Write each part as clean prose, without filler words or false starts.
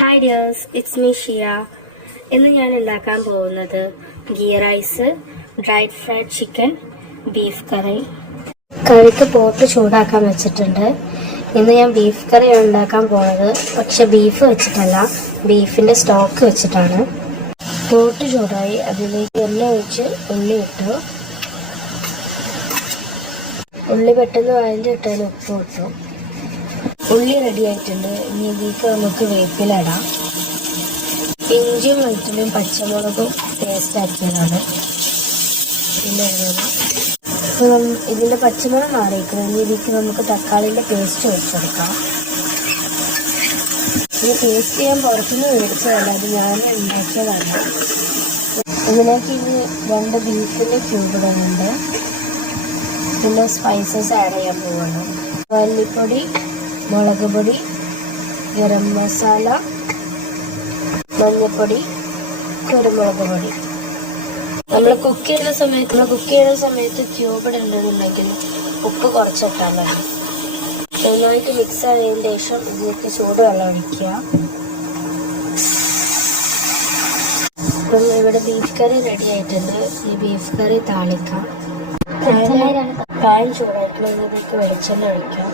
Hi dears, it's me Shiya. ഇന്ന് ഞാൻ ഉണ്ടാക്കാൻ പോകുന്നത് ghee rice, dried fried chicken, beef curry. കറിക്ക് പോട്ട് ചൂടാക്കാൻ വെച്ചിട്ടുണ്ട്. ഇന്ന് ഞാൻ ബീഫ് കറിയാണ് ഉണ്ടാക്കാൻ പോകുന്നത്. പക്ഷെ ബീഫ് വെച്ചിട്ടല്ല, ബീഫിൻ്റെ സ്റ്റോക്ക് വെച്ചിട്ടാണ്. പോട്ട് ചൂടായി, അതിലേക്ക് എണ്ണ ഒഴിച്ച് ഉള്ളി ഇട്ടു. ഉള്ളി പെട്ടെന്ന് വഴഞ്ഞിട്ടാൽ ഉപ്പ് ഇട്ടു. ഉള്ളി റെഡി ആയിട്ടുണ്ട്. ഇനി ഇതിലേക്ക് നമുക്ക് വേപ്പിലിടാം. ഇഞ്ചിയും വെളുത്തുള്ളിയും പച്ചമുളകും പേസ്റ്റ് ആക്കിയതാണ് പിന്നെ ഇടുന്നത്. ഇതിൻ്റെ പച്ചമുളക് മാറിയിരിക്കണം. ഇനി ഇതിലേക്ക് നമുക്ക് തക്കാളിൻ്റെ പേസ്റ്റ് ഒഴിച്ചെടുക്കാം. ഈ പേസ്റ്റ് ഞാൻ പുറത്തുനിന്ന് മേടിച്ചതല്ല, അത് ഞാൻ ഉണ്ടാക്കിയതാണ്. ഇതിലേക്ക് ഇനി 2 ബീഫിൻ്റെ ക്യൂബ് ഇടുന്നുണ്ട്. പിന്നെ സ്പൈസസ് ആഡ് ചെയ്യാൻ പോവാണ്. മല്ലിപ്പൊടി, മുളക് പൊടി, ഗരം മസാല, മഞ്ഞൾപ്പൊടി, കുരുമുളക് പൊടി. നമ്മൾ കുക്ക് ചെയ്യുന്ന സമയത്ത് ക്യൂബ് ഇടണമെന്നുണ്ടെങ്കിൽ ഉപ്പ് കുറച്ചിട്ടാൽ മതി. നന്നായിട്ട് മിക്സ് ആയതിന് ശേഷം ഇതിലേക്ക് ചൂടുവെള്ളം ഒഴിക്കുക. ഇപ്പം ഇവിടെ ബീഫ് കറി റെഡി ആയിട്ടുണ്ട്. ഈ ബീഫ് കറി താളിക്കാം. പാൻ ചൂടായിട്ടുള്ള ഇതിലേക്ക് വെളിച്ചെണ്ണ ഒഴിക്കാം.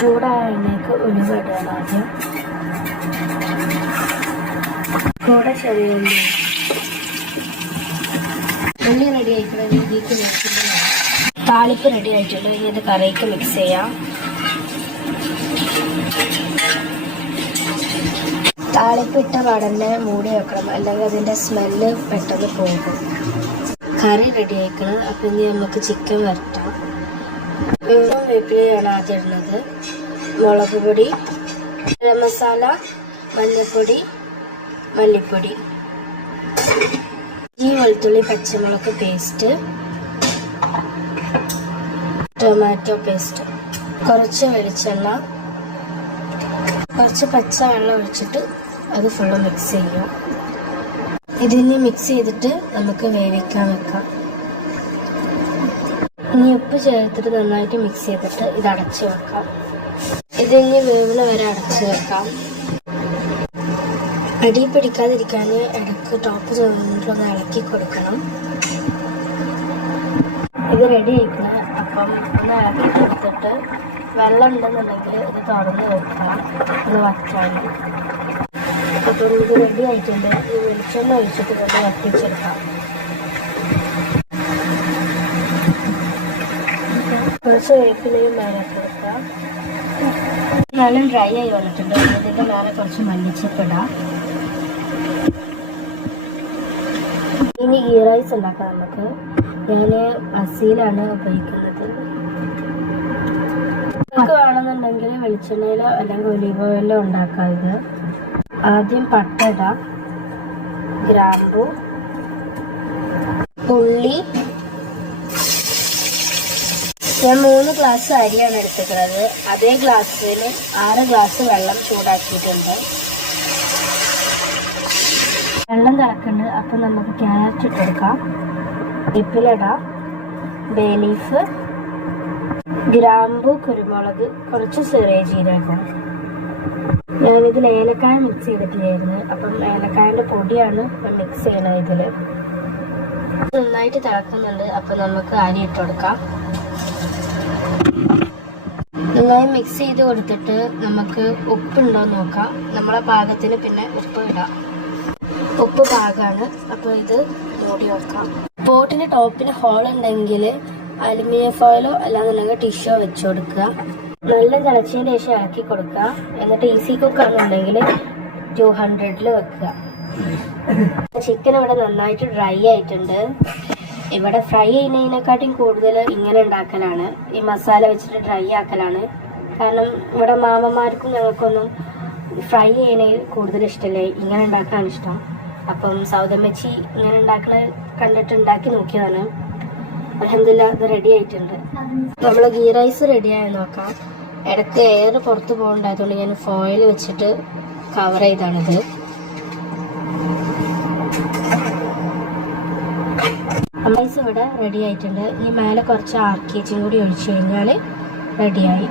ചൂടായ എണ്ണയ്ക്ക് ഉലുവ ഇടണം. ആദ്യം കൂടെ ചെറിയ ഉള്ളി റെഡി ആയിട്ടുള്ള രീതിക്ക് മിക്സ്. താളിപ്പ് റെഡി ആയിട്ടുണ്ട്. ഇനി ഇത് കറിക്ക് മിക്സ് ചെയ്യാം. താളിപ്പ് ഇട്ട പാടന്നെ മൂടി വെക്കണം, അല്ലെങ്കിൽ അതിൻ്റെ സ്മെല്ല് പെട്ടെന്ന് പോകും. കറി റെഡി ആയിക്കണം. അപ്പം ഇനി നമുക്ക് ചിക്കൻ വരട്ടാം. വേപ്പിലയാണ് ആദ്യം ഇടുന്നത്. മുളക് പൊടി, ഗരം മസാല, മഞ്ഞൾപ്പൊടി, മല്ലിപ്പൊടി, ഈ വെളുത്തുള്ളി പച്ചമുളക് പേസ്റ്റ്, ടൊമാറ്റോ പേസ്റ്റ്, കുറച്ച് വെളിച്ചെണ്ണ, കുറച്ച് പച്ച വെള്ളം ഒഴിച്ചിട്ട് അത് ഫുള്ള് മിക്സ് ചെയ്യാം. ഇതിന് മിക്സ് ചെയ്തിട്ട് നമുക്ക് വേവിക്കാൻ വെക്കാം. ഇനി ഉപ്പ് ചേർത്തിട്ട് നന്നായിട്ട് മിക്സ് ചെയ്തിട്ട് ഇത് അടച്ച് വെക്കാം. ഇതിനി വേവിന് വരെ അടച്ച് വെക്കാം. അടി പിടിക്കാതിരിക്കാൻ ഇടയ്ക്ക് ടോപ്പ് ചേർന്നിട്ടൊന്ന് ഇളക്കി കൊടുക്കണം. ഇത് റെഡി ആയിക്കണം. അപ്പം ഒന്ന് ഇളക്കി കൊടുത്തിട്ട് വെള്ളം ഉണ്ടെന്നുണ്ടെങ്കിൽ ഇത് തുറന്ന് വെക്കാം. ഇത് വറ്റാൻ. അപ്പം ഇത് റെഡി ആയിട്ടുണ്ട്. ഈ വെളിച്ചെണ്ണ ഒഴിച്ചിട്ട് ഒന്ന് വറ്റിച്ചെടുക്കാം. കുറച്ച് വേപ്പിലയും മേലെ കൊടുക്കാം. നല്ല ഡ്രൈ ആയി വന്നിട്ടുണ്ട്. ഇതിൻ്റെ മേലെ കുറച്ച് മല്ലിച്ചപ്പിടാം. ഇനി ഗീ റൈസ് ഉണ്ടാക്കാം നമുക്ക്. ഞാൻ അസിയിലാണ് ഉപയോഗിക്കുന്നത്. നിങ്ങൾക്ക് വേണമെന്നുണ്ടെങ്കിൽ വെളിച്ചെണ്ണയിലോ അല്ലെങ്കിൽ ഒലിവ് ഓയിലോ ഉണ്ടാക്കാം. ഇത് ആദ്യം പട്ട ഇടാം, ഗ്രാമ്പു, ഉള്ളി. ഞാൻ 3 ഗ്ലാസ് അരിയാണ് എടുത്തിട്ടുള്ളത്. അതേ ഗ്ലാസ്സിന് 6 ഗ്ലാസ് വെള്ളം ചൂടാക്കിയിട്ടുണ്ട്. വെള്ളം തിളക്കുന്നുണ്ട്. അപ്പം നമുക്ക് ക്യാരറ്റ് ഇട്ടെടുക്കാം. വേപ്പിലിടാം, ബേ ലീഫ്, ഗ്രാമ്പു, കുരുമുളക്, കുറച്ച് ചെറിയ ജീരകം. ഞാനിതിൽ ഏലക്കായ മിക്സ് ചെയ്തിട്ടില്ലായിരുന്നു. അപ്പം ഏലക്കായൻ്റെ പൊടിയാണ് ഞാൻ മിക്സ് ചെയ്യണത്. ഇതിൽ നന്നായിട്ട് തിളക്കുന്നുണ്ട്. അപ്പം നമുക്ക് അരി ഇട്ട് കൊടുക്കാം. നന്നായി മിക്സ് ചെയ്ത് കൊടുത്തിട്ട് നമുക്ക് ഉപ്പുണ്ടോ നോക്കാം. നമ്മളെ പാകത്തിന് പിന്നെ ഉപ്പ് ഇടാം. ഉപ്പ് പാകമാണ്. അപ്പോൾ ഇത് മൂടി വെക്കാം. പോട്ടിൻ്റെ ടോപ്പിന് ഹോൾ ഉണ്ടെങ്കിൽ അലുമിനിയം ഫോയിലോ അല്ലാന്നുണ്ടെങ്കിൽ ടിഷ്യോ വെച്ച് കൊടുക്കുക. നല്ല തിളച്ചതിന് ശേഷം ഇളക്കി കൊടുക്കുക. എന്നിട്ട് ഈസി കുക്കാണെന്നുണ്ടെങ്കിൽ 200-ൽ വെക്കുക. ചിക്കൻ ഇവിടെ നന്നായിട്ട് ഡ്രൈ ആയിട്ടുണ്ട്. ഇവിടെ ഫ്രൈ ചെയ്യുന്നതിനെക്കാട്ടും കൂടുതൽ ഇങ്ങനെ ഉണ്ടാക്കലാണ്. ഈ മസാല വെച്ചിട്ട് ഡ്രൈ ആക്കലാണ്. കാരണം ഇവിടെ മാമന്മാർക്കും ഞങ്ങൾക്കൊന്നും ഫ്രൈ ചെയ്യുന്നതിൽ കൂടുതൽ ഇഷ്ടമല്ലേ, ഇങ്ങനെ ഉണ്ടാക്കാനാണ് ഇഷ്ടം. അപ്പം സൗദമ്മച്ചി ഇങ്ങനെ ഉണ്ടാക്കണ കണ്ടിട്ട് ഉണ്ടാക്കി നോക്കിയതാണ്. അൽഹംദുലില്ലാ ഇത് റെഡി ആയിട്ടുണ്ട്. നമ്മൾ ഗീ റൈസ് റെഡിയായി നോക്കാം. ഇടയ്ക്ക് എയർ പുറത്ത് പോകണ്ടായതുകൊണ്ട് ഞാൻ ഫോയിൽ വെച്ചിട്ട് കവർ ചെയ്താണിത്. റൈസ് ഇവിടെ റെഡി ആയിട്ടുണ്ട്. ഇനി മേലെ കുറച്ച് ആർക്കേജും കൂടി ഒഴിച്ചു കഴിഞ്ഞാൽ റെഡിയായി.